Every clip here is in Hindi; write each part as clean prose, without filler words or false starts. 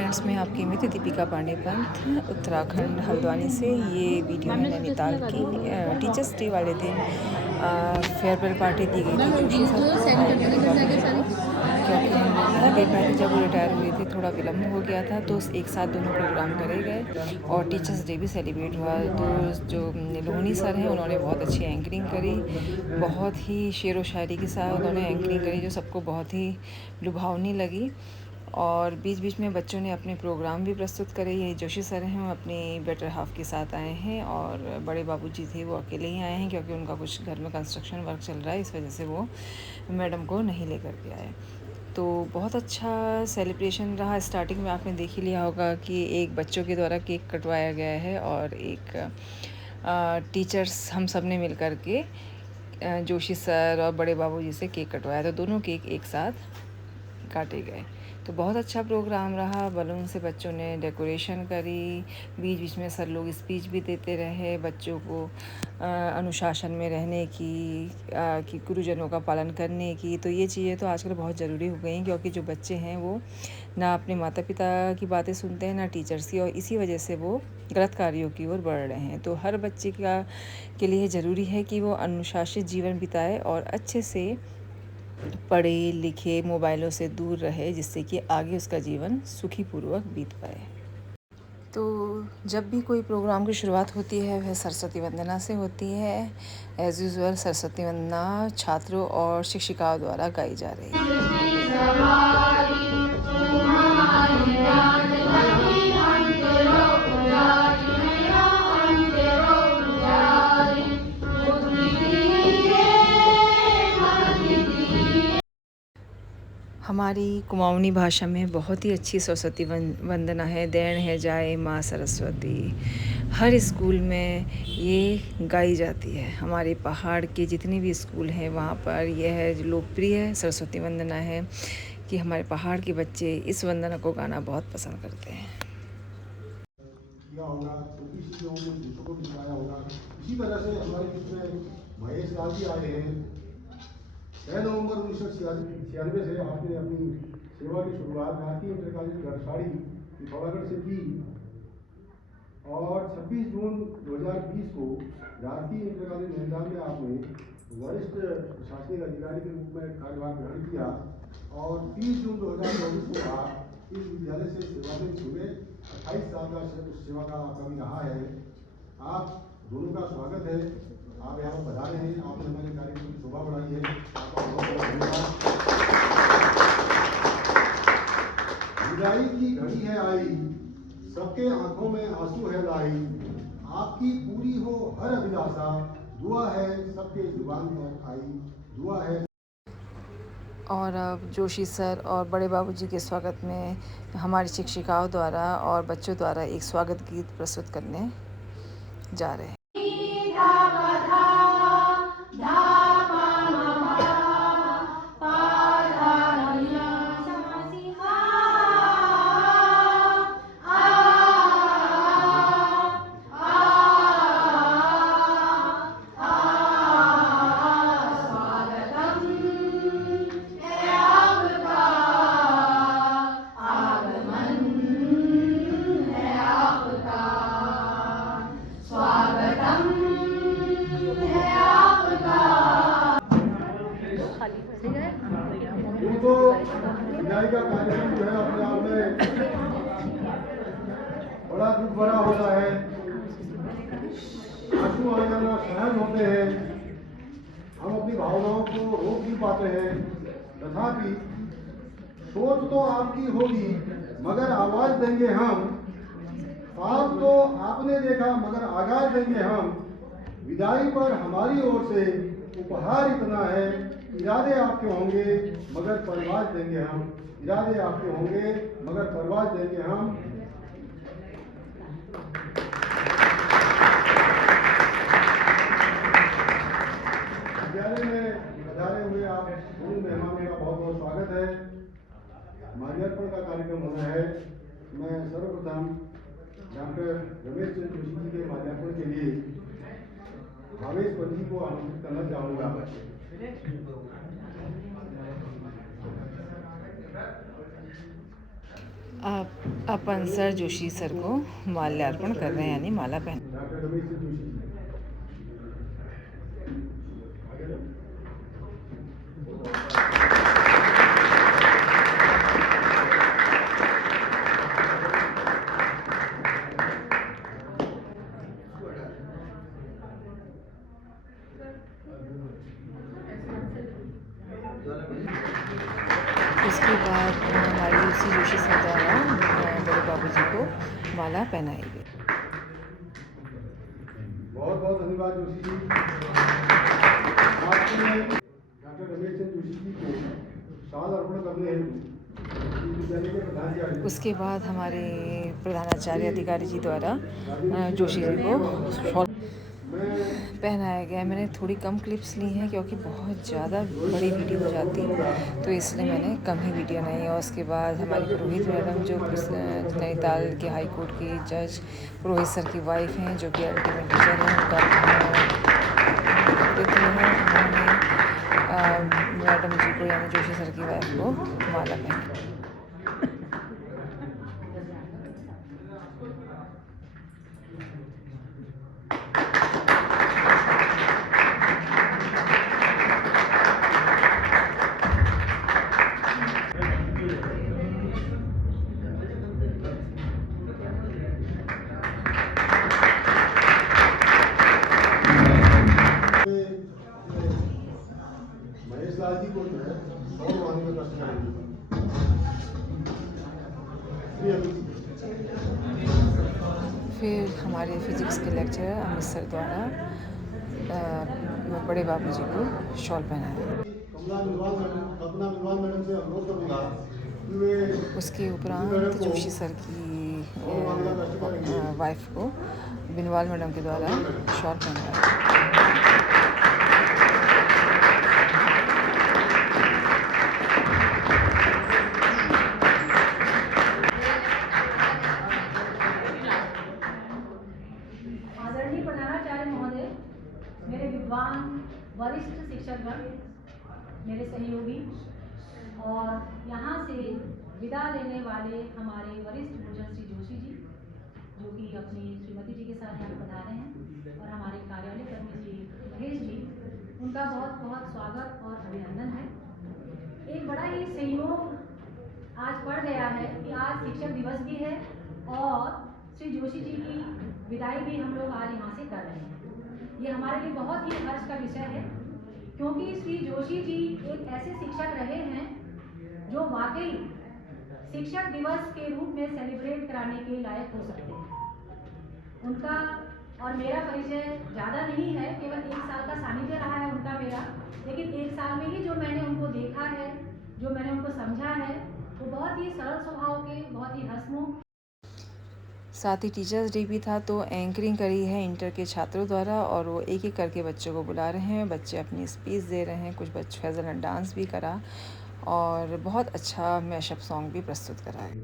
फ्रेंड्स, मैं आपकी मित्र दीपिका पांडे पंत उत्तराखंड हल्द्वानी से। ये वीडियो है नैनीताल की। टीचर्स डे वाले दिन फेयरवेल पार्टी दी गई थी जोशी सर को और बड़े बाबू जी को, क्योंकि हम लोग नहीं दे पाए थे जब वो रिटायर हुए थे। थोड़ा विलम्ब हो गया था, तो एक साथ दोनों प्रोग्राम करे गए और टीचर्स डे भी सेलिब्रेट हुआ। तो जो लोहनी सर हैं, उन्होंने बहुत अच्छी एंकरिंग करी, बहुत ही शेर व शायरी के साथ उन्होंने एंकरिंग करी जो सबको बहुत ही लुभावनी लगी। और बीच बीच में बच्चों ने अपने प्रोग्राम भी प्रस्तुत करे। ये जोशी सर हैं, वो अपनी बेटर हाफ़ के साथ आए हैं और बड़े बाबूजी थे वो अकेले ही आए हैं, क्योंकि उनका कुछ घर में कंस्ट्रक्शन वर्क चल रहा है, इस वजह से वो मैडम को नहीं लेकर के आए। तो बहुत अच्छा सेलिब्रेशन रहा। स्टार्टिंग में आपने देख ही लिया होगा कि एक बच्चों के द्वारा केक कटवाया गया है और एक टीचर्स हम सब ने मिल कर के जोशी सर और बड़े बाबूजी से केक कटवाया। तो दोनों केक एक साथ काटे गए। तो बहुत अच्छा प्रोग्राम रहा। बलून से बच्चों ने डेकोरेशन करी, बीच बीच में सर लोग स्पीच भी देते रहे बच्चों को अनुशासन में रहने की, कि गुरुजनों का पालन करने की। तो ये चीज़ें तो आजकल बहुत ज़रूरी हो गई हैं, क्योंकि जो बच्चे हैं वो ना अपने माता पिता की बातें सुनते हैं ना टीचर्स की, और इसी वजह से वो गलत कार्यों की ओर बढ़ रहे हैं। तो हर बच्चे के लिए ज़रूरी है कि वो अनुशासित जीवन बिताए और अच्छे से पढ़े लिखे, मोबाइलों से दूर रहे, जिससे कि आगे उसका जीवन सुखीपूर्वक बीत पाए। तो जब भी कोई प्रोग्राम की शुरुआत होती है वह सरस्वती वंदना से होती है। एज़ यूजुअल सरस्वती वंदना छात्रों और शिक्षिकाओं द्वारा गाई जा रही है। हमारी कुमाऊनी भाषा में बहुत ही अच्छी सरस्वती वंदना है। दैण है जाए माँ सरस्वती, हर स्कूल में ये गाई जाती है। हमारे पहाड़ के जितने भी स्कूल हैं वहाँ पर यह लोकप्रिय सरस्वती वंदना है कि हमारे पहाड़ के बच्चे इस वंदना को गाना बहुत पसंद करते हैं। किया होगा, छोटी सी जो उन्होंने दूसरों को भी सिखाया होगा। इसी तरह से हमारे बीच में महेश लाल जी आए हैं। 6 नवंबर 1996 से आपने अपनी सेवा की शुरुआत भारतीय इंटर कॉलेज गढ़साड़ी पिथौरागढ़ से की और 26 जून 2020 को भारतीय इंटर कॉलेज नैनीताल में आपने वरिष्ठ प्रशासनिक अधिकारी के रूप में कार्यभार ग्रहण किया और 30 जून 2024 को आप इस विद्यालय से सेवानिवृत्त हुए। 28 साल का सेवा काल आपका भी रहा है। आप दोनों का स्वागत है। आप यहाँ पर पधारे हैं, आपने हमारे कार्यक्रम की शोभा बढ़ाई है, आपका बहुत बहुत धन्यवाद। विदाई की घड़ी है आई, सबके आंखों में आंसू है लाई, आपकी पूरी हो हर अभिलाषा, दुआ है सबके जुबान पर आई, दुआ है। और अब जोशी सर और बड़े बाबूजी के स्वागत में हमारी शिक्षिकाओं द्वारा और बच्चों द्वारा एक स्वागत गीत प्रस्तुत करने जा रहे हैं। उनको विदाई का कार्यक्रम जो है अपने आप में बड़ा दुख भरा होता है, आंसू आ जाना सहज होते हैं, हम अपनी भावनाओं को रोक नहीं पाते हैं। तथापि सोच तो आपकी होगी मगर आवाज देंगे हम, आप तो आपने देखा मगर आगाज देंगे हम, विदाई पर हमारी ओर से उपहार इतना है, इरादे आपके होंगे मगर परवाज देंगे हम, इरादे आपके होंगे मगर परवाज देंगे हम। विद्यालय में पधारे हुए आप सभी मेहमानों का बहुत बहुत स्वागत है। माल्यार्पण का कार्यक्रम होना है। मैं सर्वप्रथम डॉक्टर रमेश चंद्र जोशी जी के माल्यार्पण के लिए भावेश पंजी को आमंत्रित करना चाहूँगा। अपन सर जोशी सर को माल्यार्पण कर रहे हैं, यानी माला पहन। डॉक्टर रमेश जोशी जी। उसके बाद हमारी उसी जोशी सर द्वारा बड़े बाबूजी को माला पहनाई गई। बहुत बहुत धन्यवाद जोशी जी। आपने डॉक्टर रमेश चंद्र जोशी जी को शाल अर्पण करने हेतु विद्यालय के प्रधानाचार्य। उसके बाद हमारे प्रधानाचार्य अधिकारी जी द्वारा जोशी जी को शॉल पहनाया गया। मैंने थोड़ी कम क्लिप्स ली हैं क्योंकि बहुत ज़्यादा बड़ी वीडियो हो जाती है, तो इसलिए मैंने कम ही वीडियो नहीं। और उसके बाद हमारी पुरोहित मैडम जो नैनीताल के हाई कोर्ट के जज पुरोहित सर की वाइफ हैं, जो कि अल्टीमेट टीचर हैं, उनका नेतृत्व है। उन्होंने मैडम जी को यानी जोशी सर की वाइफ को माला पहनाई। महेश लाल जी को जो है 100 रुपये में कष्ट करेंगे। फिर हमारे फिजिक्स के लेक्चरर अमित सर द्वारा बड़े बाबूजी को शॉल पहनाया। कल्पना मिलवाल मैडम से अनुरोध करूँगा कि वे उसके उपरांत जोशी सर की वाइफ को बिनवाल मैडम के द्वारा शॉल पहनाया। आदरणीय प्रधानाचार्य महोदय, मेरे विद्वान वरिष्ठ शिक्षकगण, मेरे सहयोगी और यहाँ से विदा लेने वाले हमारे वरिष्ठ भोजन श्री जोशी जी, जो कि अपनी श्रीमती जी के साथ यहाँ पधारे हैं, और हमारे कार्यालय कर्मी श्री महेश जी, उनका बहुत बहुत स्वागत और अभिनंदन है। एक बड़ा ही संयोग आज पड़ गया है कि आज शिक्षक दिवस भी है और श्री जोशी जी की विदाई भी हम लोग आज यहाँ से कर रहे हैं। ये हमारे लिए बहुत ही हर्ष का विषय है, क्योंकि श्री जोशी जी एक ऐसे शिक्षक रहे हैं जो वाकई शिक्षक दिवस के रूप में सेलिब्रेट कराने के लायक हो सकते हैं। उनका और मेरा परिचय ज़्यादा नहीं है, केवल 1 साल का सानिध्य रहा है उनका मेरा, लेकिन 1 साल में ही जो मैंने उनको देखा है, जो मैंने उनको समझा है, वो बहुत ही सरल स्वभाव के, बहुत ही हंसमुख। साथ ही टीचर्स डे भी था, तो एंकरिंग करी है इंटर के छात्रों द्वारा, और वो एक एक करके बच्चों को बुला रहे हैं, बच्चे अपनी स्पीच दे रहे हैं, कुछ बच्चे फैजल ने डांस भी करा और बहुत अच्छा मैशअप सॉन्ग भी प्रस्तुत करा है।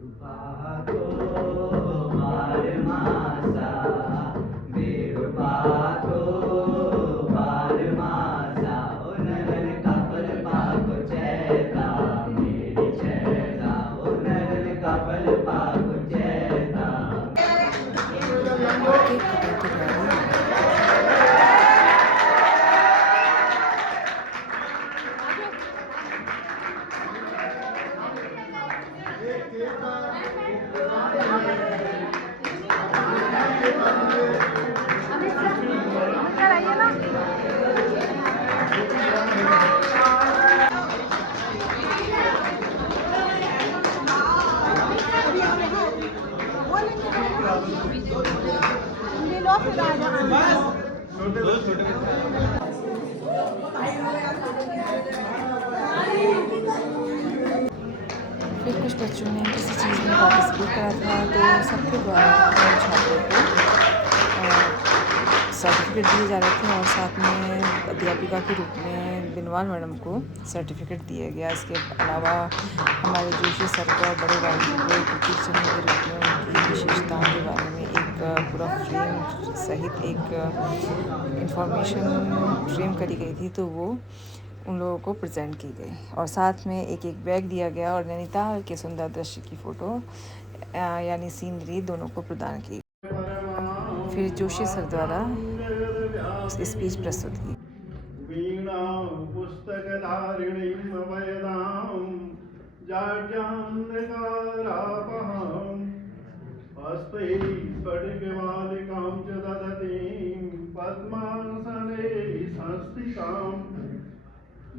केक कटिंग की तैयारी फिर कुछ बच्चों ने किसी चीज़ में पार्टिसिपेट करा था, तो सबके द्वारा छात्रों को सर्टिफिकेट दिए जा रहे थे, और साथ में अध्यापिका के रूप में बिनवाल मैडम को सर्टिफिकेट दिया गया। इसके अलावा हमारे जोशी सर को बड़े बाबू को एक टीचर के रूप में उनकी विशेषताओं के बारे में एक पूरा फ्रेम सहित एक इंफॉर्मेशन फ्रेम करी गई थी, तो वो उन लोगों को प्रेजेंट की गई, और साथ में एक एक बैग दिया गया और नैनीताल के सुंदर दृश्य की फ़ोटो यानी सीनरी दोनों को प्रदान की। फिर जोशी सर द्वारा स्पीच प्रस्तुत की। वीणा पुस्तकधारिणीं वयदां जाड्यान्धकारापहां हस्ते स्फटिकमालिकां च ददतीं पद्मासने संस्थितां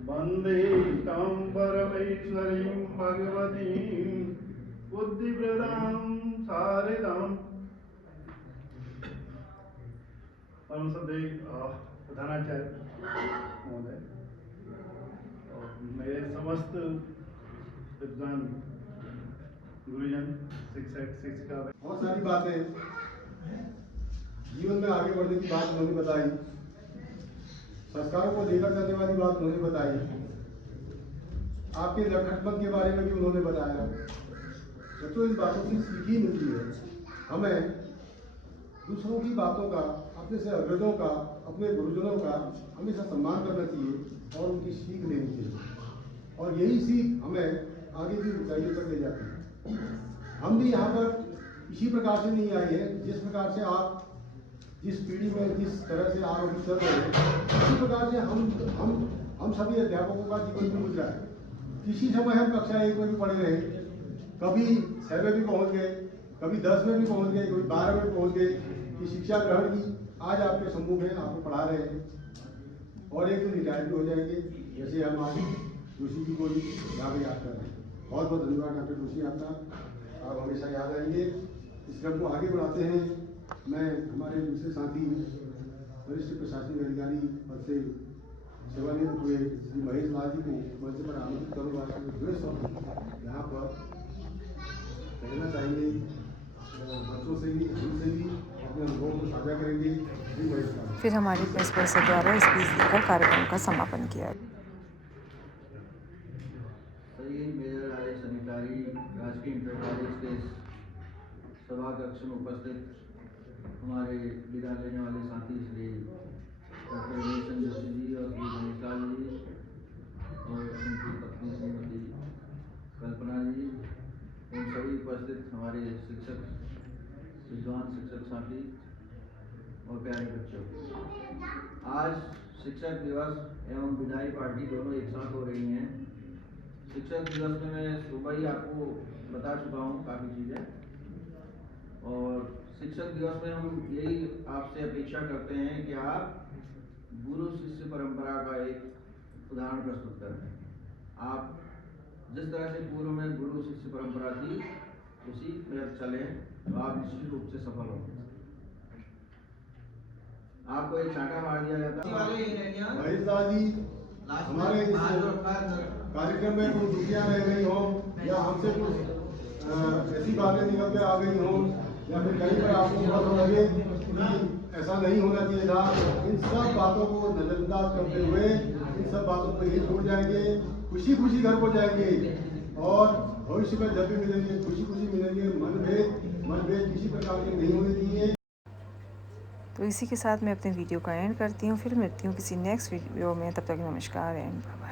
वन्दे तं परमेश्वरीं भगवतीं बुद्धिप्रदां शारदाम्। परम श्रद्धेय प्रधानाचार्य महोदय और मेरे समस्त विद्वान गुरुजन शिक्षक शिक्षिका, बहुत सारी बातें जीवन में आगे बढ़ने की बात उन्होंने बताई, संस्कारों को लेकर चलने वाली बात उन्होंने बताई, आपके लखनपन के बारे में भी उन्होंने बताया। तो इस बातों से सीख ही मिलती है हमें दूसरों की बातों का, अपने से अग्रजों का, अपने गुरुजनों का हमेशा सम्मान करना चाहिए और उनकी सीख लेनी चाहिए, और यही सीख हमें आगे की ऊंचाइयों तक ले जाती है। हम भी यहाँ पर इसी प्रकार से नहीं आए हैं, जिस प्रकार से आप जिस पीढ़ी में जिस तरह से आप अभी चल रहे हैं, इसी प्रकार से हम सभी अध्यापकों का जीवन भी गुजरा है। किसी समय हम कक्षा 1 में भी पढ़े रहे, कभी 6 में भी पहुँच गए, कभी 10 में भी पहुँच गए, कभी 12 में पहुँच गए कि शिक्षा ग्रहण की। आज आपके सम्मुख में आपको पढ़ा रहे हैं और एक दिन रिटायर भी हो जाएंगे, जैसे हम आज जोशी जी को यहाँ पे याद कर रहे हैं। बहुत बहुत धन्यवाद डॉक्टर जोशी आपका, आप हमेशा याद आएंगे। इस क्रम को आगे बढ़ाते हैं। मैं हमारे दूसरे साथी वरिष्ठ प्रशासनिक अधिकारी पद से सेवानिवृत्त हुए श्री महेश लाल जी को मंच पर आमंत्रित करूँगा। यहाँ पर कहना चाहेंगे, बच्चों से भी हमसे भी अपने अनुभव को साझा करेंगे। श्री महेश लाल। फिर हमारे प्रिंसिपल सर द्वारा स्पीच देकर कार्यक्रम का समापन किया। मेजर हायर सेकेंडरी राजकीय इंटर कॉलेज के सभा कक्ष में उपस्थित हमारे विदा लेने वाले साथी श्री डॉक्टर जोशी जी और श्री महेश लाल जी और उनकी पत्नी श्रीमती कल्पना जी, उन सभी उपस्थित हमारे शिक्षक, विद्वान शिक्षक साथी और प्यारे बच्चों, आज शिक्षक दिवस एवं विदाई पार्टी दोनों एक साथ हो रही हैं। शिक्षक दिवस में मैं सुबह ही आपको बता चुका हूँ काफ़ी चीज़ें, और शिक्षक दिवस में हम यही आपसे अपेक्षा करते हैं कि आप गुरु शिष्य परंपरा का एक उदाहरण प्रस्तुत करें। आप जिस तरह से पूर्व में गुरु शिष्य परंपरा थी उसी में चलें तो आप निश्चित रूप से सफल होंगे। आपको एक चांटा मार दिया जाता है। महेश लाल जी, हमारे इस कार्यक्रम में कुछ दुखियाँ रह गई हो या हमसे कुछ ऐसी बातें निकल के आ गई हो या फिर कहीं पर आपको बहुत लगे कि ऐसा नहीं होना चाहिए था, इन सब बातों को नजरअंदाज करते हुए इन सब बातों को यही छोड़ जाएंगे, खुशी खुशी घर को जाएंगे और भविष्य में जब भी मिलेंगे खुशी खुशी मिलेंगे। मनभेद किसी प्रकार के नहीं होने चाहिए। तो इसी के साथ मैं अपने वीडियो का एंड करती हूँ। फिर मिलती हूँ किसी नेक्स्ट वीडियो में। तब तक नमस्कार एंड बाय।